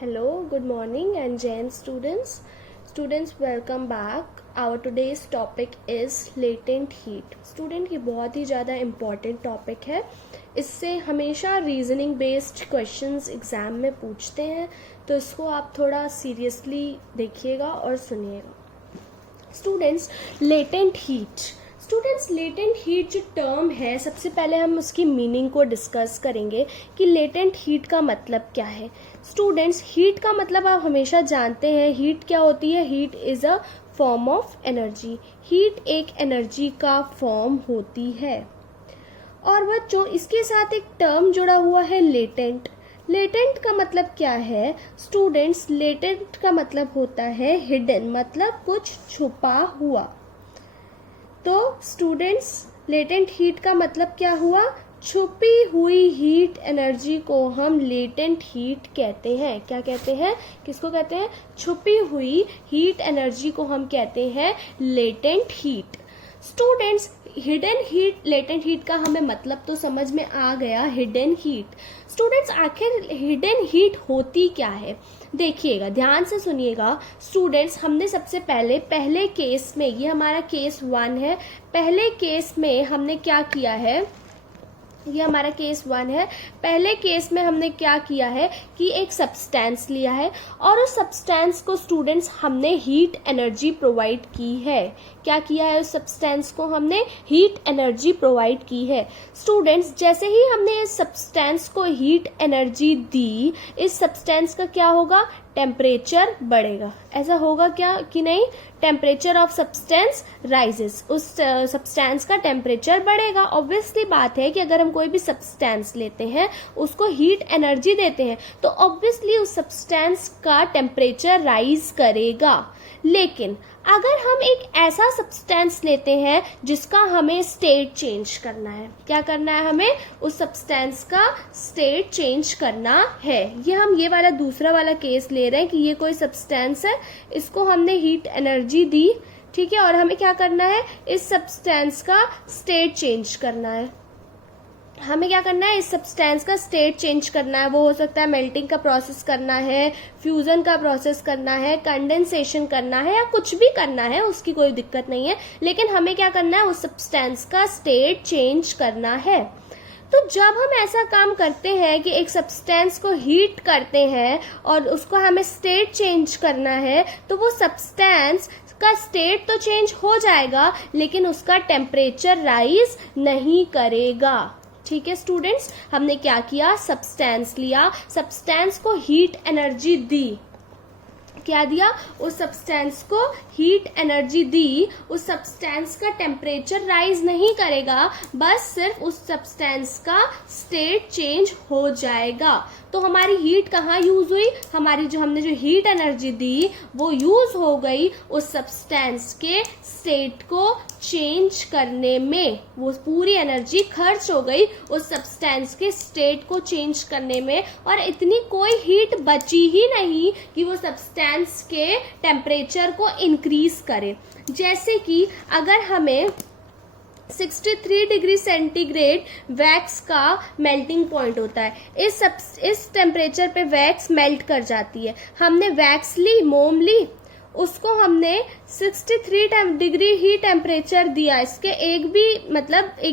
Hello, good morning and Jain students. Students, welcome back. Our today's topic is latent heat. Student, ये बहुत ही ज़्यादा important topic है. इससे हमेशा रीजनिंग बेस्ड क्वेश्चंस एग्जाम में पूछते हैं, तो इसको आप थोड़ा सीरियसली देखिएगा और सुनिएगा. स्टूडेंट्स, लेटेंट हीट जो टर्म है, सबसे पहले हम उसकी मीनिंग को डिस्कस करेंगे कि लेटेंट हीट का मतलब क्या है. स्टूडेंट्स, हीट का मतलब आप हमेशा जानते हैं हीट क्या होती है. Heat is a form of energy. Heat एक एनर्जी का फॉर्म होती है. और बच्चों, इसके साथ एक टर्म जुड़ा हुआ है लेटेंट. लेटेंट का मतलब क्या है स्टूडेंट्स? लेटेंट का मतलब होता है हिडन, मतलब कुछ छुपा हुआ. तो स्टूडेंट्स, लेटेंट हीट का मतलब क्या हुआ? छुपी हुई हीट एनर्जी को हम लेटेंट हीट कहते हैं. क्या कहते हैं? किसको कहते हैं? छुपी हुई हीट एनर्जी को हम कहते हैं latent heat. Students, hidden heat, latent heat का हमें मतलब तो समझ में आ गया. Hidden heat. स्टूडेंट्स, आखिर हिडन हीट होती क्या है? देखिएगा, ध्यान से सुनिएगा. स्टूडेंट्स, हमने सबसे पहले केस में, ये हमारा केस 1 है. पहले केस में हमने क्या किया है? ये हमारा केस 1 है. पहले केस में हमने क्या किया है कि एक सब्सटेंस लिया है और उस सब्सटेंस को स्टूडेंट्स हमने हीट एनर्जी प्रोवाइड की है. क्या किया है? उस सब्सटेंस को हमने हीट एनर्जी प्रोवाइड की है. स्टूडेंट्स, जैसे ही हमने इस सब्सटेंस को हीट एनर्जी दी, इस सब्सटेंस का क्या होगा? टेम्परेचर बढ़ेगा. ऐसा होगा क्या कि नहीं? Temperature of substance rises. उस सब्सटेंस का टेम्परेचर बढ़ेगा. ऑब्वियसली बात है कि अगर हम कोई भी सब्सटेंस लेते हैं, उसको हीट एनर्जी देते हैं, तो ऑब्वियसली उस सब्सटेंस का टेम्परेचर राइज करेगा. लेकिन अगर हम एक ऐसा सब्सटेंस लेते हैं जिसका हमें स्टेट चेंज करना है, क्या करना है? हमें उस सब्सटेंस का स्टेट चेंज करना है. ये वाला दूसरा वाला केस ले रहे हैं कि ये कोई सब्सटेंस है, इसको हमने हीट एनर्जी दी, ठीक है, और हमें क्या करना है? इस सब्सटेंस का स्टेट चेंज करना है. हमें क्या करना है? इस सब्सटेंस का स्टेट चेंज करना है. वो हो सकता है मेल्टिंग का प्रोसेस करना है, फ्यूजन का प्रोसेस करना है, कंडेंसेशन करना है, या कुछ भी करना है, उसकी कोई दिक्कत नहीं है. लेकिन हमें क्या करना है? उस सब्सटेंस का स्टेट चेंज करना है. तो जब हम ऐसा काम करते हैं कि एक सब्सटेंस को हीट करते हैं और उसको हमें स्टेट चेंज करना है, तो वो सब्सटेंस का स्टेट तो चेंज हो जाएगा, लेकिन उसका टेम्परेचर राइज नहीं करेगा. ठीक है स्टूडेंट्स, हमने क्या किया? सब्सटेंस लिया, सब्सटेंस को हीट एनर्जी दी. क्या दिया? उस सब्सटेंस को हीट एनर्जी दी. उस सब्सटेंस का टेम्परेचर राइज नहीं करेगा, बस सिर्फ उस सब्सटेंस का स्टेट चेंज हो जाएगा. तो हमारी हीट कहाँ यूज हुई? हमने जो हीट एनर्जी दी वो यूज हो गई उस सब्सटेंस के स्टेट को चेंज करने में. वो पूरी एनर्जी खर्च हो गई उस सब्सटेंस के स्टेट को चेंज करने में, और इतनी कोई हीट बची ही नहीं कि वो सब्सटेंस के टेम्परेचर को इंक्रीज करे. जैसे कि अगर हमें 63 डिग्री सेंटीग्रेड वैक्स का मेल्टिंग पॉइंट होता है, इस टेम्परेचर पे वैक्स मेल्ट कर जाती है. हमने वैक्स ली, मोम ली, उसको हमने 63 डिग्री ही टेम्परेचर दिया, इसके एक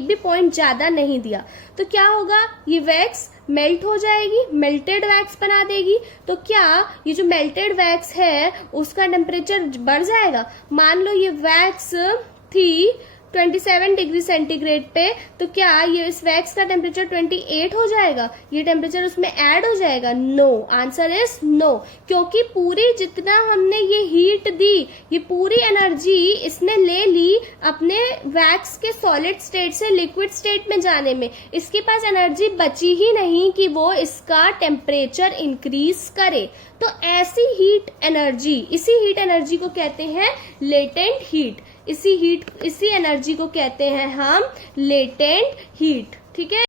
भी पॉइंट ज्यादा नहीं दिया. तो क्या होगा? ये वैक्स मेल्ट हो जाएगी, मेल्टेड वैक्स बना देगी. तो क्या ये जो मेल्टेड वैक्स है उसका टेम्परेचर बढ़ जाएगा? मान लो ये वैक्स थी 27 डिग्री सेंटीग्रेड पे, तो क्या ये इस वैक्स का टेम्परेचर 28 हो जाएगा? ये टेम्परेचर उसमें ऐड हो जाएगा? नो. Answer is no. क्योंकि पूरी जितना हमने ये हीट दी, ये पूरी एनर्जी इसने ले ली अपने वैक्स के सॉलिड स्टेट से लिक्विड स्टेट में जाने में. इसके पास एनर्जी बची ही नहीं कि वो इसका टेम्परेचर इंक्रीज करे. तो ऐसी इसी हीट एनर्जी को कहते हैं लेटेंट हीट. इसी एनर्जी को कहते हैं हम लेटेंट हीट. ठीक है.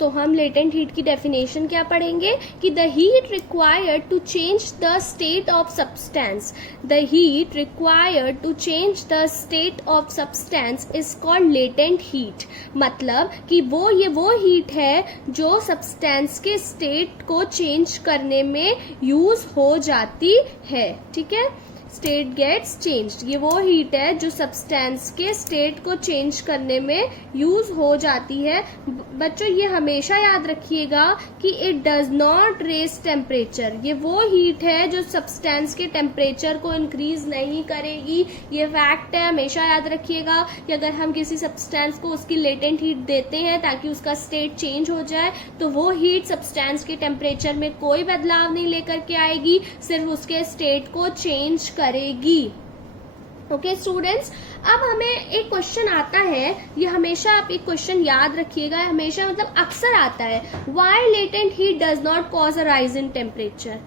तो हम लेटेंट हीट की डेफिनेशन क्या पढ़ेंगे कि the heat required to change the state of substance, the heat required to change the state of substance is called latent heat. मतलब कि वो हीट है जो सब्सटेंस के स्टेट को चेंज करने में यूज हो जाती है। ठीक है, स्टेट गेट्स चेंज्ड, ये वो हीट है जो सब्सटेंस के स्टेट को चेंज करने में यूज हो जाती है। बच्चों ये हमेशा याद रखिएगा कि it does not raise temperature, ये वो हीट है जो सब्सटेंस के टेम्परेचर को इंक्रीज नहीं करेगी। ये फैक्ट है, हमेशा याद रखिएगा कि अगर हम किसी सब्सटेंस को उसकी लेटेंट हीट देते हैं ताकि उसका स्टेट चेंज हो जाए, तो वो हीट सब्सटेंस के टेम्परेचर में कोई बदलाव नहीं लेकर के आएगी, सिर्फ उसके स्टेट को चेंज करेगी। ओके स्टूडेंट्स, अब हमें एक क्वेश्चन आता है, ये हमेशा आप एक क्वेश्चन याद रखिएगा, हमेशा मतलब अक्सर आता है, why latent heat does not cause a rise in temperature.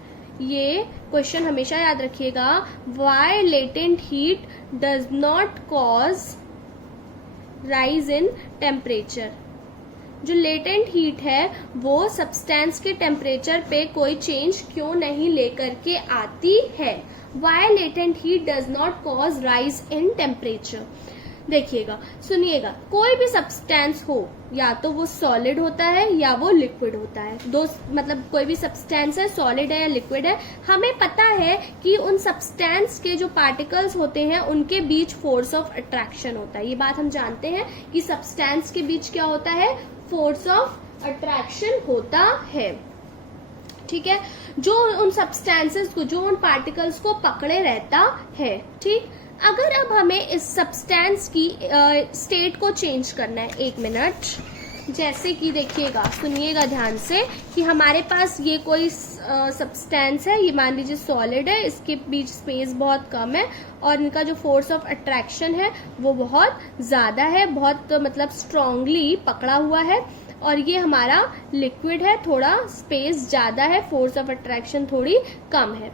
ये क्वेश्चन हमेशा याद रखिएगा, why latent heat does not cause rise in temperature. जो लेटेंट हीट है वो सब्सटेंस के टेम्परेचर पे कोई चेंज क्यों नहीं लेकर के आती है। Why latent heat does not cause rise in temperature? देखिएगा, सुनिएगा, कोई भी सब्सटेंस हो, या तो वो सॉलिड होता है या वो लिक्विड होता है, दो मतलब कोई भी सब्सटेंस है, सॉलिड है या लिक्विड है, हमें पता है कि उन सब्सटेंस के जो पार्टिकल्स होते हैं उनके बीच फोर्स ऑफ अट्रैक्शन होता है। ये बात हम जानते हैं कि सब्सटेंस के बीच क्या होता है, फोर्स ऑफ अट्रैक्शन होता है। ठीक है, जो उन सब्सटेंसेस को, जो उन पार्टिकल्स को पकड़े रहता है। ठीक, अगर अब हमें इस सब्सटेंस की स्टेट को चेंज करना है, एक मिनट, जैसे कि देखिएगा, सुनिएगा ध्यान से कि हमारे पास ये कोई सब्सटेंस है, ये मान लीजिए सॉलिड है, इसके बीच स्पेस बहुत कम है और इनका जो फोर्स ऑफ अट्रैक्शन है वो बहुत ज्यादा है, बहुत मतलब स्ट्रांगली पकड़ा हुआ है, और ये हमारा लिक्विड है, थोड़ा स्पेस ज्यादा है, फोर्स ऑफ अट्रैक्शन थोड़ी कम है।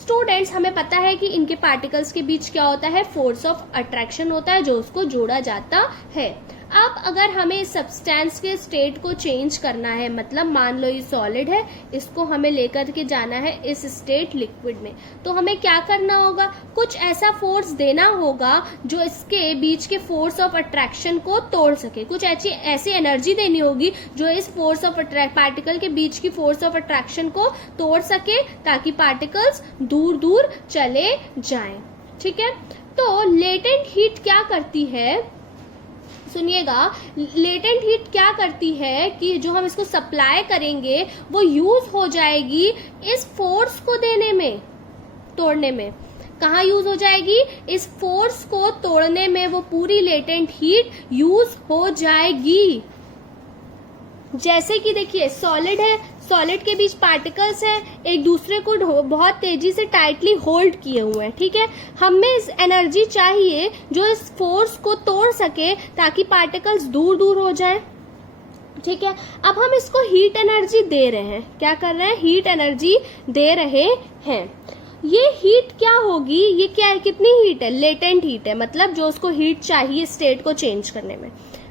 स्टूडेंट्स, हमें पता है कि इनके पार्टिकल्स के बीच क्या होता है, फोर्स ऑफ अट्रैक्शन होता है जो उसको जोड़ा जाता है। अब अगर हमें इस सब्सटेंस के स्टेट को चेंज करना है, मतलब मान लो ये सॉलिड है, इसको हमें लेकर के जाना है इस स्टेट लिक्विड में, तो हमें क्या करना होगा, कुछ ऐसा फोर्स देना होगा जो इसके बीच के फोर्स ऑफ अट्रैक्शन को तोड़ सके, कुछ ऐसी एनर्जी देनी होगी जो इस फोर्स ऑफ पार्टिकल के बीच की फोर्स ऑफ अट्रैक्शन को तोड़ सके ताकि पार्टिकल्स दूर दूर चले जाएं। ठीक है, तो लेटेंट हीट क्या करती है, सुनिएगा, लेटेंट हीट क्या करती है कि जो हम इसको सप्लाई करेंगे वो यूज हो जाएगी इस फोर्स को देने में, तोड़ने में। कहाँ यूज हो जाएगी, इस फोर्स को तोड़ने में वो पूरी लेटेंट हीट यूज हो जाएगी। जैसे कि देखिए, सॉलिड है, सॉलिड के बीच पार्टिकल्स हैं, एक दूसरे को बहुत तेजी से टाइटली होल्ड किए हुए हैं। ठीक है, हमें इस एनर्जी चाहिए जो इस फोर्स को तोड़ सके ताकि पार्टिकल्स दूर दूर हो जाएं। ठीक है, अब हम इसको हीट एनर्जी दे रहे हैं, क्या कर रहे हैं, हीट एनर्जी दे रहे हैं। ये हीट क्या होगी, ये क्या है, कितनी हीट है, लेटेंट हीट है, मतलब जो उसको हीट चाहिए स्टेट को चेंज करने में।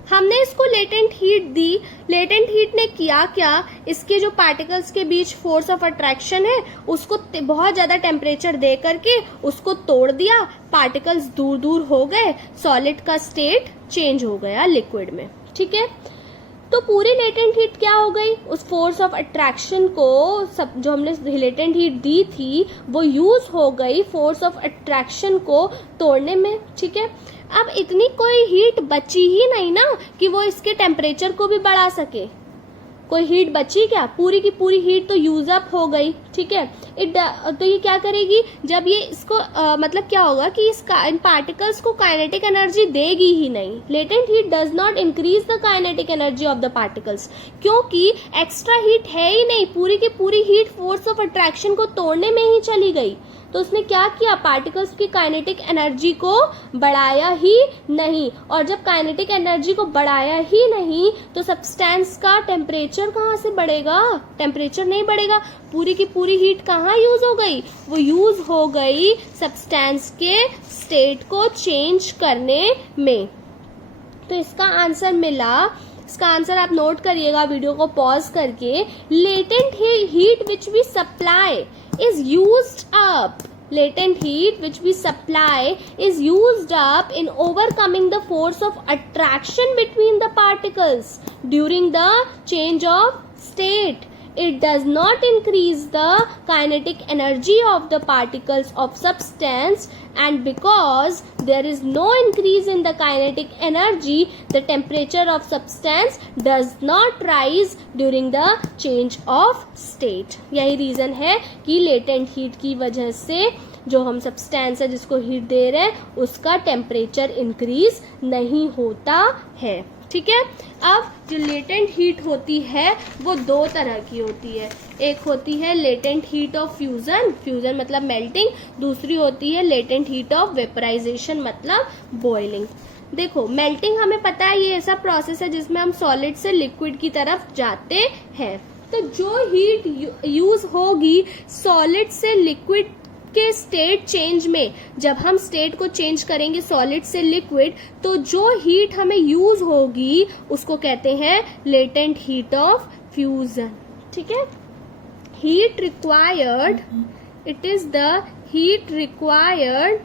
हमने इसको लेटेंट हीट दी, लेटेंट हीट ने किया क्या, इसके जो पार्टिकल्स के बीच फोर्स ऑफ अट्रैक्शन है उसको बहुत ज्यादा टेम्परेचर दे करके उसको तोड़ दिया, पार्टिकल्स दूर दूर हो गए, सॉलिड का स्टेट चेंज हो गया लिक्विड में। ठीक है, तो पूरी लेटेंट हीट क्या हो गई, उस फोर्स ऑफ अट्रैक्शन को, सब जो हमने लेटेंट हीट दी थी वो यूज हो गई फोर्स ऑफ अट्रैक्शन को तोड़ने में। ठीक है, अब इतनी कोई हीट बची ही नहीं ना कि वो इसके टेम्परेचर को भी बढ़ा सके, कोई हीट बची क्या, पूरी की पूरी हीट तो यूज अप हो गई। ठीक है, तो ये क्या करेगी, जब ये इसको मतलब क्या होगा कि इन पार्टिकल्स को काइनेटिक एनर्जी देगी ही नहीं। Latent heat does not increase the kinetic energy of the particles, क्योंकि एक्स्ट्रा हीट है ही नहीं, पूरी की पूरी हीट फोर्स ऑफ अट्रैक्शन को तोड़ने में ही चली गई। तो उसने क्या किया, पार्टिकल्स की काइनेटिक एनर्जी को बढ़ाया ही नहीं, और जब काइनेटिक एनर्जी को बढ़ाया ही नहीं तो सब्सटेंस का टेम्परेचर कहाँ से बढ़ेगा, टेम्परेचर नहीं बढ़ेगा, पूरी की पूरी हीट कहाँ यूज हो गई, वो यूज हो गई सब्सटेंस के स्टेट को चेंज करने में। तो इसका आंसर मिला इसका आंसर आप नोट करिएगा वीडियो को पॉज करके। Latent heat which we supply is used up. Latent heat which we supply is used up in overcoming the force of attraction between the particles during the change of state. It does not increase the kinetic energy of the particles of substance, and because there is no increase in the kinetic energy, the temperature of substance does not rise during the change of state. यही reason है कि latent heat की वजह से जो हम substance है जिसको हीट दे रहे हैं उसका टेम्परेचर इंक्रीज नहीं होता है। ठीक है, अब जो लेटेंट हीट होती है वो दो तरह की होती है। एक होती है latent heat of fusion, fusion मतलब मेल्टिंग, दूसरी होती है लेटेंट हीट ऑफ वेपराइजेशन मतलब बॉइलिंग। देखो, मेल्टिंग हमें पता है ये ऐसा प्रोसेस है जिसमें हम सॉलिड से लिक्विड की तरफ जाते हैं। तो जो हीट यूज होगी सॉलिड से लिक्विड के स्टेट चेंज में, जब हम स्टेट को चेंज करेंगे सॉलिड से लिक्विड, तो जो हीट हमें यूज होगी उसको कहते हैं लेटेंट हीट ऑफ फ्यूजन। ठीक है, heat required, it is the heat required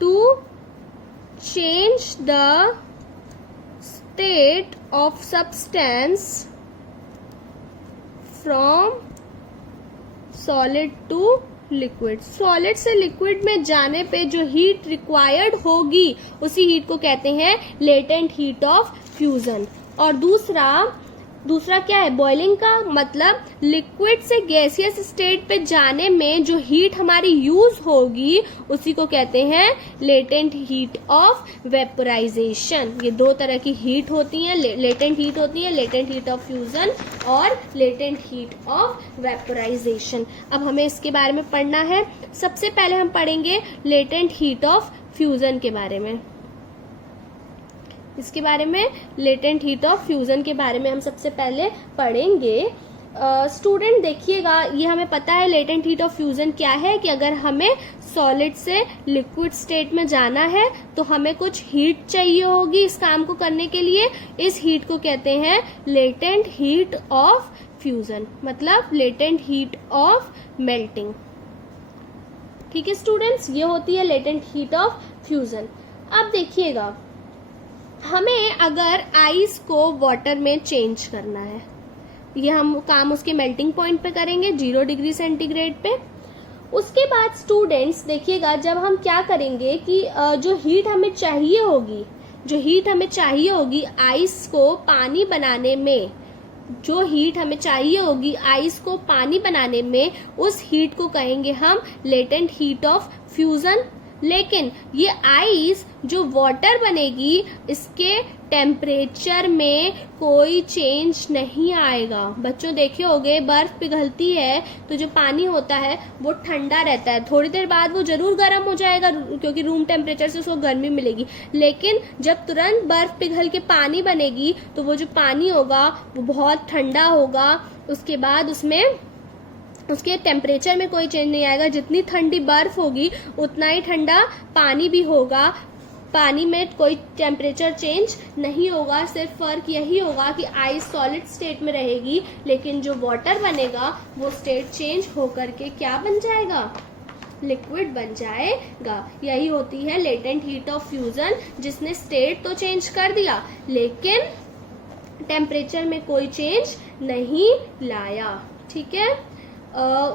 to change the state of substance from solid to liquid. Solid से लिक्विड में जाने पे जो हीट रिक्वायर्ड होगी उसी हीट को कहते हैं लेटेंट हीट ऑफ फ्यूजन। और दूसरा क्या है, बॉइलिंग का मतलब लिक्विड से गैसियस स्टेट पे जाने में जो हीट हमारी यूज होगी उसी को कहते हैं लेटेंट हीट ऑफ वेपराइजेशन। ये दो तरह की हीट होती हैं, लेटेंट हीट होती है, लेटेंट हीट ऑफ फ्यूजन और लेटेंट हीट ऑफ वेपराइजेशन। अब हमें इसके बारे में पढ़ना है। सबसे पहले हम पढ़ेंगे लेटेंट हीट ऑफ फ्यूजन के बारे में। इसके बारे में, लेटेंट हीट ऑफ फ्यूजन के बारे में हम सबसे पहले पढ़ेंगे। स्टूडेंट देखिएगा, ये हमें पता है लेटेंट हीट ऑफ फ्यूजन क्या है कि अगर हमें सॉलिड से लिक्विड स्टेट में जाना है तो हमें कुछ हीट चाहिए होगी इस काम को करने के लिए। इस हीट को कहते हैं लेटेंट हीट ऑफ फ्यूजन, मतलब लेटेंट हीट ऑफ मेल्टिंग। ठीक है स्टूडेंट्स, ये होती है लेटेंट हीट ऑफ फ्यूजन। अब देखिएगा, हमें अगर आइस को वाटर में चेंज करना है, ये हम काम उसके मेल्टिंग पॉइंट पे करेंगे 0 डिग्री सेंटीग्रेड पे। उसके बाद स्टूडेंट्स देखिएगा, जब हम क्या करेंगे कि जो हीट हमें चाहिए होगी आइस को पानी बनाने में, जो हीट हमें चाहिए होगी आइस को पानी बनाने में, उस हीट को कहेंगे हम लेटेंट हीट ऑफ फ्यूजन। लेकिन ये आइस जो वाटर बनेगी इसके टेम्परेचर में कोई चेंज नहीं आएगा। बच्चों देखे होंगे, बर्फ पिघलती है तो जो पानी होता है वो ठंडा रहता है, थोड़ी देर बाद वो जरूर गर्म हो जाएगा क्योंकि रूम टेम्परेचर से उसको गर्मी मिलेगी। लेकिन जब तुरंत बर्फ पिघल के पानी बनेगी तो वो जो पानी होगा वो बहुत ठंडा होगा। उसके बाद उसके टेम्परेचर में कोई चेंज नहीं आएगा। जितनी ठंडी बर्फ होगी उतना ही ठंडा पानी भी होगा। पानी में कोई टेम्परेचर चेंज नहीं होगा, सिर्फ फर्क यही होगा कि आइस सॉलिड स्टेट में रहेगी, लेकिन जो वाटर बनेगा वो स्टेट चेंज होकर के क्या बन जाएगा, लिक्विड बन जाएगा। यही होती है लेटेंट हीट ऑफ फ्यूजन, जिसने स्टेट तो चेंज कर दिया लेकिन टेम्परेचर में कोई चेंज नहीं लाया। ठीक है,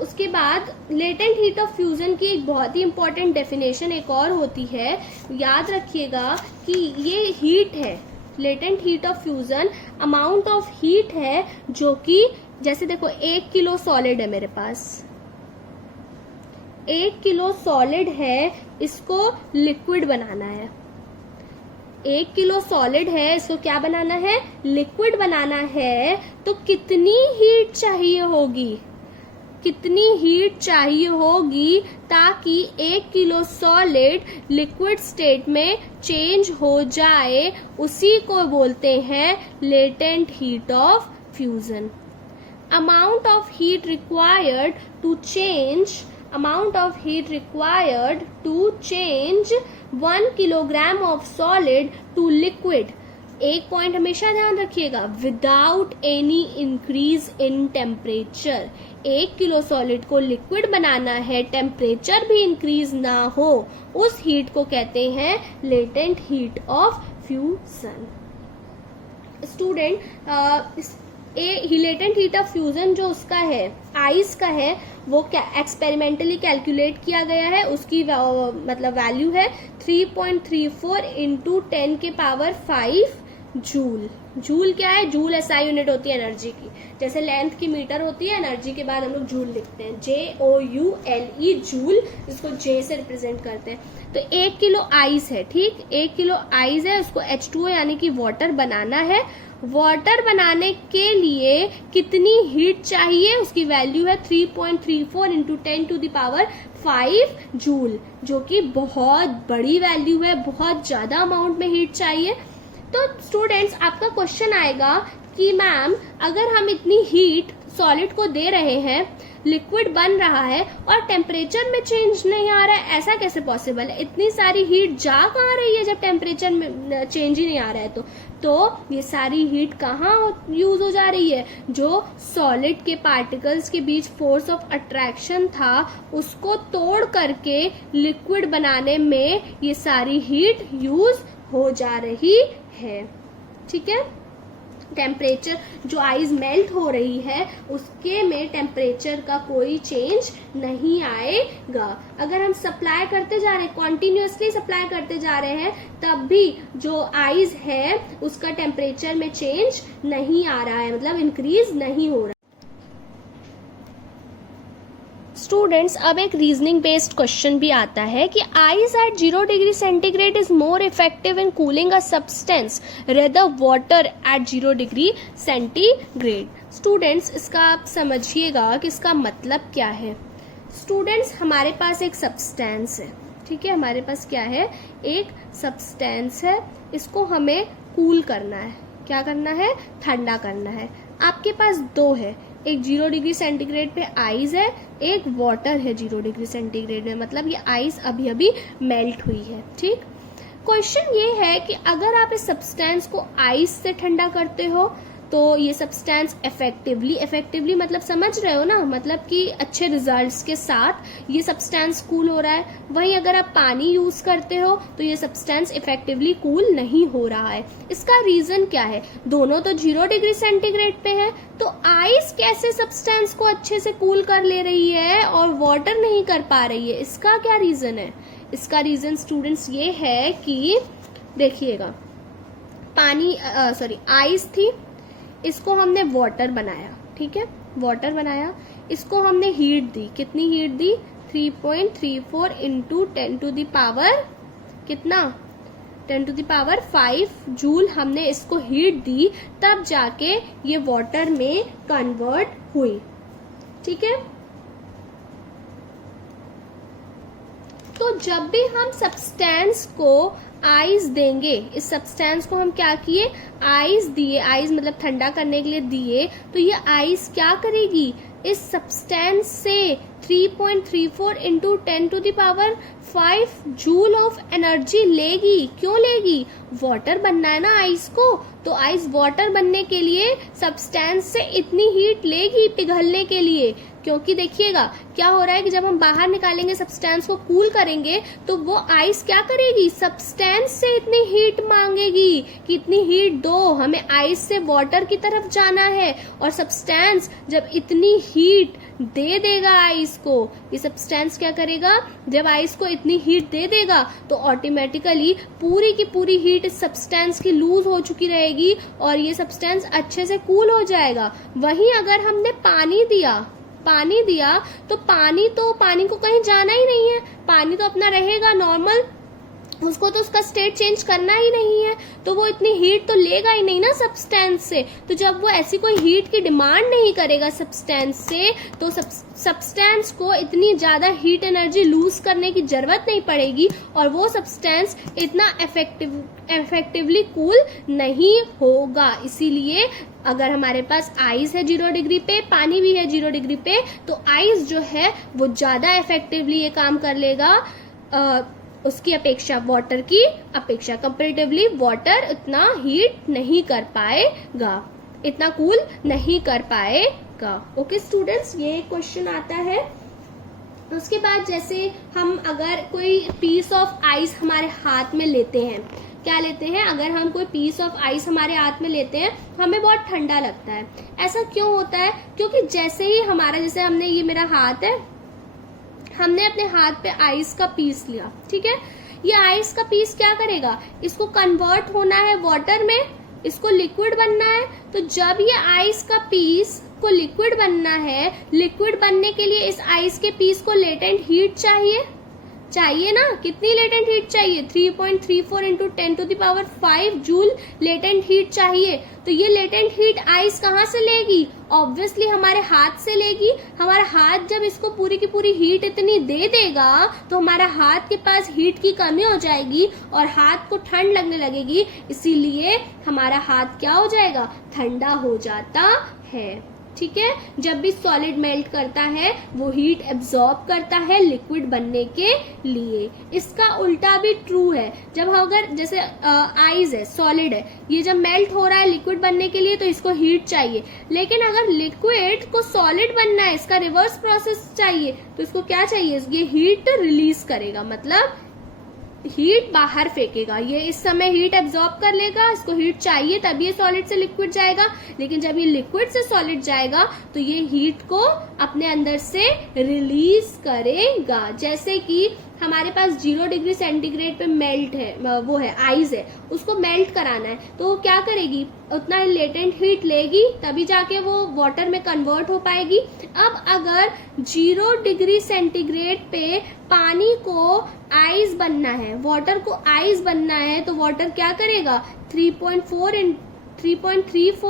उसके बाद लेटेंट हीट ऑफ फ्यूजन की एक बहुत ही इंपॉर्टेंट डेफिनेशन एक और होती है। याद रखिएगा कि ये हीट है, latent heat of fusion amount of heat है जो कि, जैसे देखो 1 किलो सॉलिड है मेरे पास, 1 किलो सॉलिड है, इसको लिक्विड बनाना है। 1 किलो सॉलिड है, इसको क्या बनाना है, लिक्विड बनाना है। तो कितनी हीट चाहिए होगी ताकि 1 किलो सॉलिड लिक्विड स्टेट में चेंज हो जाए, उसी को बोलते हैं latent heat of fusion. Amount of heat required to change 1 kilogram of solid to liquid एक पॉइंट हमेशा ध्यान रखिएगा, without any increase in temperature. 1 kilo solid को लिक्विड बनाना है, टेम्परेचर भी इंक्रीज ना हो, उस हीट को कहते हैं latent heat of fusion. Student, latent heat of fusion जो उसका है, आइस का है, वो एक्सपेरिमेंटली कैलकुलेट किया गया है। उसकी मतलब वैल्यू है 3.34 इंटू 10 के पावर 5 जूल। जूल क्या है? जूल एसआई यूनिट होती है एनर्जी की। जैसे लेंथ की मीटर होती है, एनर्जी के बाद हम लोग जूल लिखते हैं, JOULE, जूल, जिसको J से रिप्रेजेंट करते हैं। तो 1 किलो आइस है, ठीक, 1 किलो आइस है, उसको H2O यानी कि वाटर बनाना है। वाटर बनाने के लिए कितनी हीट चाहिए? उसकी वैल्यू है 3.34 into 10 to the power 5 joule, जो कि बहुत बड़ी वैल्यू है, बहुत ज्यादा अमाउंट में हीट चाहिए। तो स्टूडेंट्स, आपका क्वेश्चन आएगा कि मैम अगर हम इतनी हीट सॉलिड को दे रहे हैं, लिक्विड बन रहा है और टेम्परेचर में चेंज नहीं आ रहा है, ऐसा कैसे पॉसिबल है? इतनी सारी हीट जा कहाँ रही है जब टेम्परेचर में चेंज ही नहीं आ रहा है? तो ये सारी हीट कहाँ यूज हो जा रही है? जो सॉलिड के पार्टिकल्स के बीच फोर्स ऑफ अट्रैक्शन था, उसको तोड़ करके लिक्विड बनाने में ये सारी हीट यूज हो जा रही है। ठीक है, टेम्परेचर, जो आइस मेल्ट हो रही है उसके में टेम्परेचर का कोई चेंज नहीं आएगा। अगर हम सप्लाई करते जा रहे हैं, कॉन्टिन्यूसली सप्लाई करते जा रहे हैं, तब भी जो आइस है उसका टेम्परेचर में चेंज नहीं आ रहा है, मतलब इंक्रीज नहीं हो रहा। स्टूडेंट्स, अब एक रीजनिंग बेस्ड क्वेश्चन भी आता है कि ice eight 0 degree centigrade is more effective in cooling a substance rather water at 0 degree centigrade. Students, इसका आप समझिएगा कि इसका मतलब क्या है। स्टूडेंट्स, हमारे पास एक सब्सटेंस है, ठीक है, हमारे पास क्या है? एक सब्सटेंस है, इसको हमें कूल करना है। क्या करना है? ठंडा करना है। आपके पास दो है, एक 0 डिग्री सेंटीग्रेड पे आइस है, एक वाटर है 0 डिग्री सेंटीग्रेड में, मतलब ये आइस अभी अभी मेल्ट हुई है। ठीक, क्वेश्चन ये है कि अगर आप इस सब्सटेंस को आइस से ठंडा करते हो तो ये सब्सटेंस इफेक्टिवली मतलब समझ रहे हो ना, मतलब कि अच्छे रिजल्ट्स के साथ ये सब्सटेंस कूल हो रहा है। वहीं अगर आप पानी यूज करते हो तो ये सब्सटेंस इफेक्टिवली कूल नहीं हो रहा है। इसका रीजन क्या है? दोनों तो 0 डिग्री सेंटीग्रेड पे है, तो आइस कैसे सब्सटेंस को अच्छे से कूल कर ले रही है और वाटर नहीं कर पा रही है? इसका क्या रीजन है? इसका रीजन स्टूडेंट्स ये है कि देखिएगा, आइस थी, इसको हमने वाटर बनाया, ठीक है, वाटर बनाया, इसको हमने हीट दी। कितनी हीट दी? 3.34 इंटू 10 टू द पावर कितना? 10 टू द पावर 5 जूल हमने इसको हीट दी, तब जाके ये वाटर में कन्वर्ट हुई। ठीक है, तो जब भी हम सब्सटेंस को आइस देंगे, इस सब्सटेंस को हम क्या किए? आइस दिए, आइस मतलब ठंडा करने के लिए दिए, तो ये आइस क्या करेगी? इस सब्सटेंस से 3.34 into 10 to the power 5 joule of energy लेगी। क्यों लेगी? वाटर बनना है ना आइस को, तो आइस वाटर बनने के लिए सब्सटेंस से इतनी हीट लेगी पिघलने के लिए। क्योंकि देखिएगा क्या हो रहा है कि जब हम बाहर निकालेंगे, सब्सटेंस को कूल करेंगे, तो वो आइस क्या करेगी? सब्सटेंस से इतनी हीट मांगेगी कि इतनी हीट दो, हमें आइस से वाटर की तरफ जाना है। और सब्सटेंस जब इतनी हीट दे देगा आइस को, ये सब्सटेंस क्या करेगा? जब आइस को इतनी हीट दे देगा तो ऑटोमेटिकली पूरी की पूरी हीट इस सब्सटेंस की लूज हो चुकी रहेगी और ये सब्सटेंस अच्छे से कूल हो जाएगा। वहीं अगर हमने पानी दिया तो पानी को कहीं जाना ही नहीं है, पानी तो अपना रहेगा नॉर्मल, उसको तो उसका स्टेट चेंज करना ही नहीं है, तो वो इतनी हीट तो लेगा ही नहीं ना सब्सटेंस से। तो जब वो ऐसी कोई हीट की डिमांड नहीं करेगा सब्सटेंस से, तो सब्सटेंस को इतनी ज्यादा हीट एनर्जी लूज करने की जरूरत नहीं पड़ेगी और वो सब्सटेंस इतना इफेक्टिवली कूल नहीं होगा। इसीलिए अगर हमारे पास आइस है 0 डिग्री पे, पानी भी है 0 डिग्री पे, तो आइस जो है वो ज्यादा इफेक्टिवली ये काम कर लेगा उसकी अपेक्षा, वाटर की अपेक्षा, कंपेरेटिवली वाटर उतना हीट नहीं कर पाएगा, इतना कूल नहीं कर पाएगा। ओके स्टूडेंट्स, ये क्वेश्चन आता है। उसके बाद जैसे हम अगर कोई पीस ऑफ आइस हमारे हाथ में लेते हैं, क्या लेते हैं, अगर हम कोई पीस ऑफ आइस हमारे हाथ में लेते हैं तो हमें बहुत ठंडा लगता है। ऐसा क्यों होता है? क्योंकि जैसे ही हमारा, जैसे हमने, ये मेरा हाथ है, हमने अपने हाथ पे आइस का पीस लिया, ठीक है, ये आइस का पीस क्या करेगा, इसको कन्वर्ट होना है वाटर में, इसको लिक्विड बनना है। तो जब ये आइस का पीस को लिक्विड बनना है, लिक्विड बनने के लिए इस आइस के पीस को लेटेंट हीट चाहिए ना। कितनी लेटेंट हीट चाहिए? 3.34 इंटू 10⁵ जूल लेटेंट हीट चाहिए। तो ये लेटेंट हीट आइस कहाँ से लेगी? ऑब्वियसली हमारे हाथ से लेगी। हमारा हाथ जब इसको पूरी की पूरी हीट इतनी दे देगा तो हमारा हाथ के पास हीट की कमी हो जाएगी और हाथ को ठंड लगने लगेगी, इसीलिए हमारा हाथ क्या हो जाएगा? ठंडा हो जाता है। ठीक है, जब भी सॉलिड मेल्ट करता है वो हीट एब्जॉर्ब करता है लिक्विड बनने के लिए। इसका उल्टा भी ट्रू है। जब अगर जैसे आइस है, सॉलिड है, ये जब मेल्ट हो रहा है लिक्विड बनने के लिए तो इसको हीट चाहिए, लेकिन अगर लिक्विड को सॉलिड बनना है, इसका रिवर्स प्रोसेस चाहिए, तो इसको क्या चाहिए? ये हीट रिलीज करेगा, मतलब हीट बाहर फेंकेगा। ये इस समय हीट एब्जॉर्ब कर लेगा, इसको हीट चाहिए तभी ये सॉलिड से लिक्विड जाएगा, लेकिन जब ये लिक्विड से सॉलिड जाएगा तो ये हीट को अपने अंदर से रिलीज करेगा। जैसे कि हमारे पास 0 डिग्री सेंटीग्रेड पे मेल्ट है, वो है आइस है, उसको मेल्ट कराना है तो वो क्या करेगी? उतना लेटेंट हीट लेगी तभी जाके वो वाटर में कन्वर्ट हो पाएगी। अब अगर 0 डिग्री सेंटीग्रेड पे पानी को आइस बनना है, वाटर को आइस बनना है, तो वाटर क्या करेगा? 3.34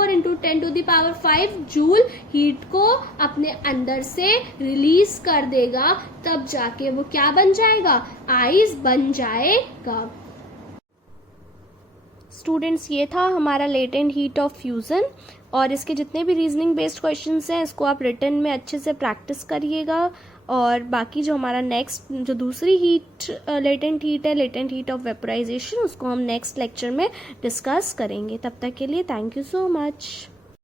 इंटू 10⁵ जूल हीट को अपने अंदर से रिलीज कर देगा, तब जाके वो क्या बन जाएगा? आइस बन जाएगा। स्टूडेंट्स, ये था हमारा लेटेंट हीट ऑफ फ्यूजन, और इसके जितने भी रीजनिंग बेस्ड क्वेश्चंस हैं इसको आप रिटन में अच्छे से प्रैक्टिस करिएगा, और बाकी जो हमारा नेक्स्ट जो दूसरी हीट लेटेंट हीट है, लेटेंट हीट ऑफ वेपोराइजेशन, उसको हम नेक्स्ट लेक्चर में डिस्कस करेंगे। तब तक के लिए थैंक यू सो मच।